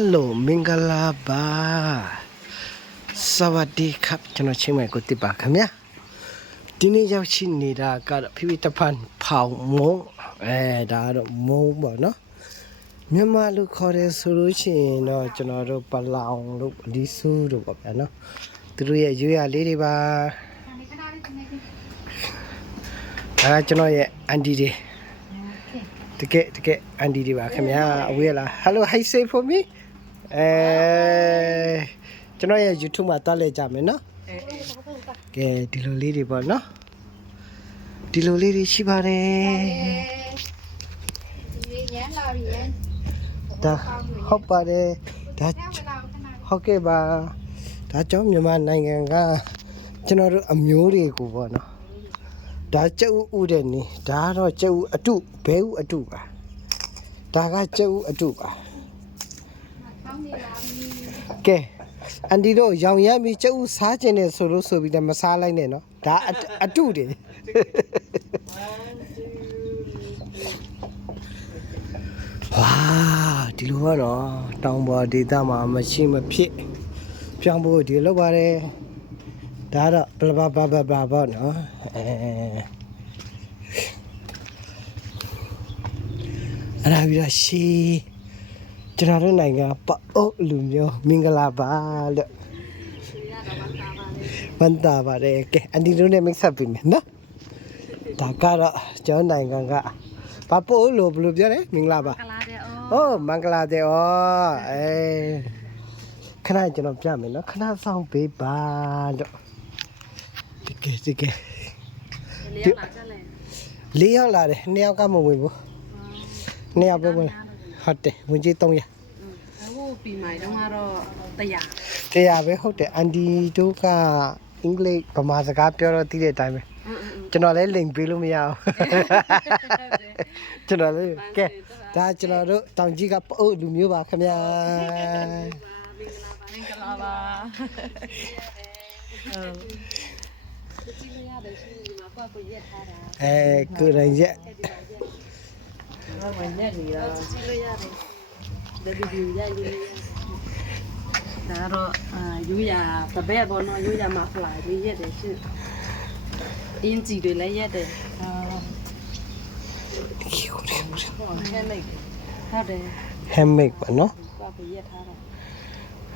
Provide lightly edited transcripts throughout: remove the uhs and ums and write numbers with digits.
Hello မင်္ဂလာပါစวัสดีครับကျွန်တော်ချင်းမိုင်ကိုတိပါခင်ဗျာဒီနေ့ရောက်ရှိနေတာကတော့ဖိဖိတဖန်ဖောင်မုံဒါတော့မုံပေါ့နော်မြန်မာလူခေါ်တယ်ဆိုလို့ရှိရင်တော့ကျွန်တော်တို့ပလောင်လို့လီဆူတို့ပေါ့ဗျာနော်သူတို့ရဲ့ရွေးရလေးတွေပါဒါကကျွန်တော်ရဲ့အန်တီတွေတကယ်အန်တီတွေပါခင်ဗျာအဝေးလား Hello hi say for me ကျွန်တော်ရဲ့ YouTube မှာတွားလဲကြမယ်နော်ကဲဒီလိုလေးတွေပေါ့နော်ဒီလိုလေးတွေရှိပါတယ်ဒီရမ်းလာပြီဒါဟုတ်ပါတယ်ဒါဟုတ်ကဲ့ပါဒါကြောင့်မြန်မာနိုင်ငံကကျွန်တော်တို့အမျိုးတွေကိုပေါ့နော်ဒါကျုပ်ဥတဲ့နေဒါကတော့ကျုပ်အတုဘဲဥအတုပါဒါကကျုပ်အတုပါကဲအန်ဒီတို့ရောင်ရမ်းပြီးကျုပ်စားကျင်တယ်ဆိုလို့ဆိုပြီးတော့မစားလိုက်နဲ့နော်ဒါအတုတွေဝါဒီလိုကတော့တောင်ပေါ်ဒေသမှာမရှိမဖြစ်ပြောင်းဖို့ဒီလောက်ပါတယ်ဒါတော့ဘလဘပေါ့နော်အဲ့ဒါပြီးတော့ရှီကျွန်တော်တို့နိုင်ငံပအုပ်လူမျိုးမင်္ဂလာပါလို့ဝန်တာပါတယ်ကဲအန်ဒီတို့နဲ့မိတ်ဆက်ပြီနော်ဒါကတော့ကျွန်တော်နိုင်ငံကပပအုပ်လို့ဘယ်လိုပြောလဲမင်္ဂလာပါဟုတ်မင်္ဂလာတဲ့ဩခဏကျွန်တော်ပြမယ်နော်ခဏဆောင်ပေးပါလို့တကယ်လေးယောက်လာတယ်နှစ်ယောက်ကမဝင်ဘူးနှစ်ယောက်ပဲဝင်ဟုတ်တယ်ဝင်ကြီး300အခုပြီးမှတော့100ပဲဟုတ်တယ်အန်ဒီတို့ကအင်္ဂလိပ်ဗမာစကားပြောတော့သိတဲ့အတိုင်းပဲကျွန်တော်လည်းလိန်ပေးလို့မရဘူးကျွန်တော်လည်းကဲဒါကျွန်တော်တို့တောင်ကြီးကပအုပ်လူမျိုးပါခင်ဗျာမင်္ဂလာပါကိုရင်ရက်ဝင်ရက်နေတော့ကြည့်လို့ရတယ်ဒီဗီဒီယိုရိုက်လို့ဒါတော့ရိုးရတပည့်ပေါ်တော့ရိုးရမှာဖလာလေးရက်တယ်ရှင့်အင်းကြီးတွေလည်းရက်တယ်ဟုတ်တယ် handmade ပါနော်ဘာပြရက်ထားတာ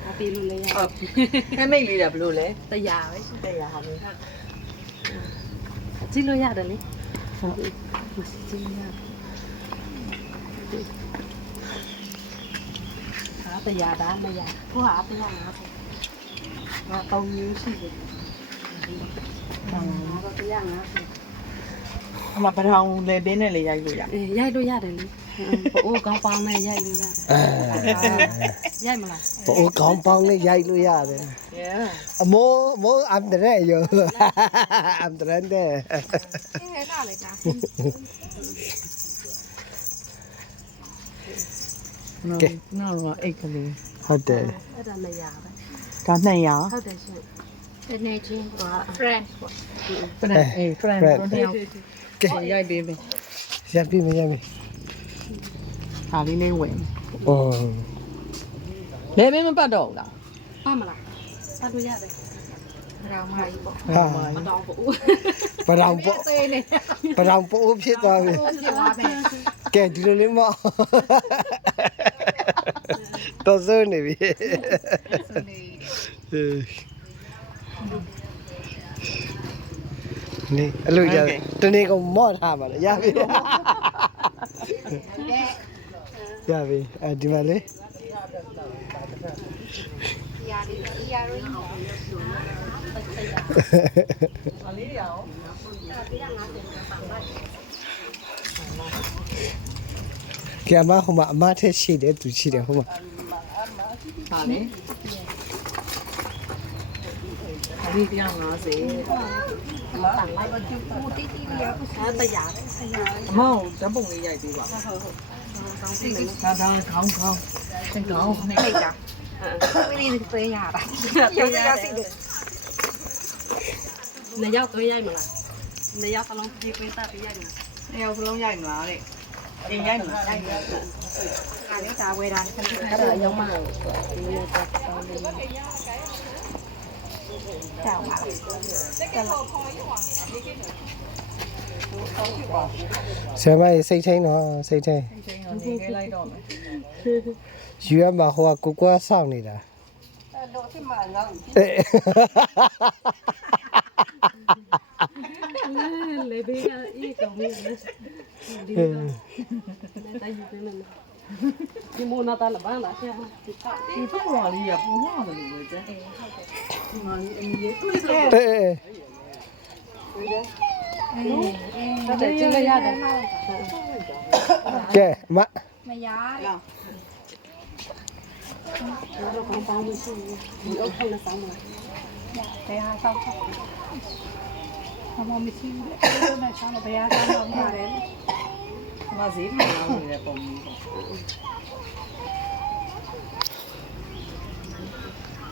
အပြေလို့လည်းရhandmade လေးတာဘလို့လဲတရားပဲရှင့်တရားဟာလို့ကြည့်လို့ရတယ်လေဟုတ်ကြည့်လို့ရတယ်တရားဒါမရဟိုဟာတရားငါပေါ့ငါတောင်းမျိုးရှိတယ်ငါတော့တရားငါပေါ့အမပထောင်လေပင်းနဲ့လေရိုက်လို့ရရိုက်လို့ရတယ်လေပိုးကောင်းပေါင်းနဲ့ရိုက်လို့ရတယ်ရိုက်မလားပိုးကောင်းပေါင်းနဲ့ရိုက်လို့ရတယ်အမိုးအမ်ဒရဲယောအမ်ဒရန်တဲ့ဟဲ့ကလေတာနော်တော့အိတ်ကလေးဟုတ်တယ်အဲ့ဒါမရပဲဒါ200ဟုတ်တယ်ရှင်တနေ့ချင်းက friend ပေါ့ friend ကဲရိုက်ပေးမယ်ရပြီမရပြီဟာလေးနေဝင်အော်လေမင်းမပတ်တော့ဘူးလားဟုတ်မလားပတ်လို့ရတယ်ရောင်မကြီးပေါ့ဟာမတောင်းဘူးပရောင်ပို့ဖြစ်သွားပြီကဲဒီလိုလေးမတော့စွနေပြီနေအလို့ရတနေ့ကမော့ထားပါလေရပြီရပြီဒီမှာလေကဲအမဟိုမှာအမထက်ရှိတယ်သူရှိတယ်ဟိုမှာဟာလေအဒီ150မတန်လိုက်တော့ကျူတီတီရအောင်စားတရားပဲဆရာအမောဓာတ်ပုံလေးရိုက်ပေးပါဟုတ်ကောင်းပြီဒါခေါင်းစိတ်ကောင်းနေလိုက်တာဝီဒီပေးရတာရစီတယ်နေရောက်သွေးရိုက်မလားနေရောက်စလုံးပြေးပေးတာပြေးရိုက်မလားနေရောက်စလုံးရိုက်မလားတဲ့တင်ရိုက်မလားရိုက် လေဒါဝယ်တာခဏ အဲ့ဒါရောက်မှဒီလိုတော့တောင်းတယ် ကြောက်ပါလား ဆရာမကြီးစိတ်ချင်းတော့စိတ်ချင်း ချိန်တော့နေခဲ့လိုက်တော့မယ် ယူရမှာဟိုကကိုကွာစောင့်နေတာတော့ဒီမှာငေါ့လေဘေးကအေးကောင်းပြီလေဒီတော့တိုင်းယူနေတယ်ဒီမိုနာတာလဘာလားဆရာဒီက ဒီဖက်ဝါလေးကပူလာတယ်လို့ပဲကျဲဒီမှာအမီလေးတွေ့တော့ အေး ဒါတည်းကျင်းရရတယ် ကဲမ မရလား တော့ကောင်းပေါင်းလို့ရှိရင်ဒီအုပ်ထုံးနဲ့ဆောင်းမှာ ဘယ်ဟာဆောက်ဆောက်ဘာမှမရှိဘူးလေဘယ်မှာဆောက်လို့ဘယ်ဟာဆောက်လို့ပါတယ်မဈေးမှာလောင်းနေတဲ့ပုံကြီးပေါ့